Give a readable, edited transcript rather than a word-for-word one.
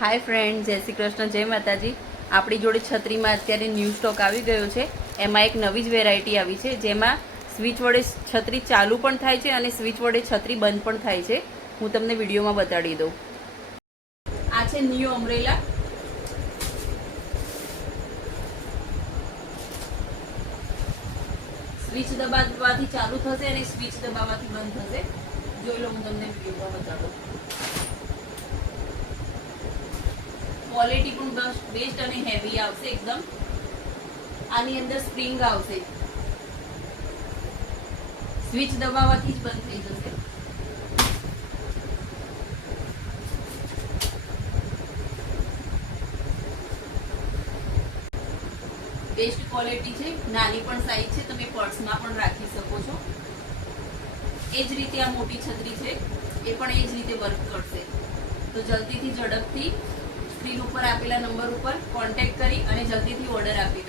હાય friend, જય શ્રી કૃષ્ણ, જય માતાજી. આપણી જોડે છત્રીમાં અત્યારે ન્યૂ સ્ટોક આવી ગયો છે. એમાં એક નવી જ વેરાયટી આવી છે, જેમાં સ્વિચ વડે છત્રી ચાલુ પણ થાય છે અને સ્વિચ વડે છત્રી બંધ પણ થાય છે. હું તમને વિડીયોમાં બતાડી દઉં. આ છે ન્યૂ અમ્બ્રેલા. સ્વિચ દબાવવાથી ચાલુ થશે અને સ્વિચ દબાવવાથી બંધ થશે. જોઈ લો, હું તમને વિડીયોમાં બતાડું. ક્વોલિટી પણ બેસ્ટ અને હેવી આવશે એકદમ. આની અંદર સ્પ્રિંગ આવશે. સ્વિચ દબાવવાથી જ બંધ થઈ જશે. બેસ્ટ ક્વોલિટી છે. નાની પણ સાઈઝ છે, તમે પર્સમાં પણ રાખી શકો છો. એ જ રીતે આ મોટી છત્રી છે, એ પણ એ જ રીતે વર્ક કરશે. તો જલ્દીથી ઝડપથી સ્ક્રીન ઉપર આપેલા નંબર ઉપર કોન્ટેક્ટ કરી અને જલ્દીથી ઓર્ડર આપી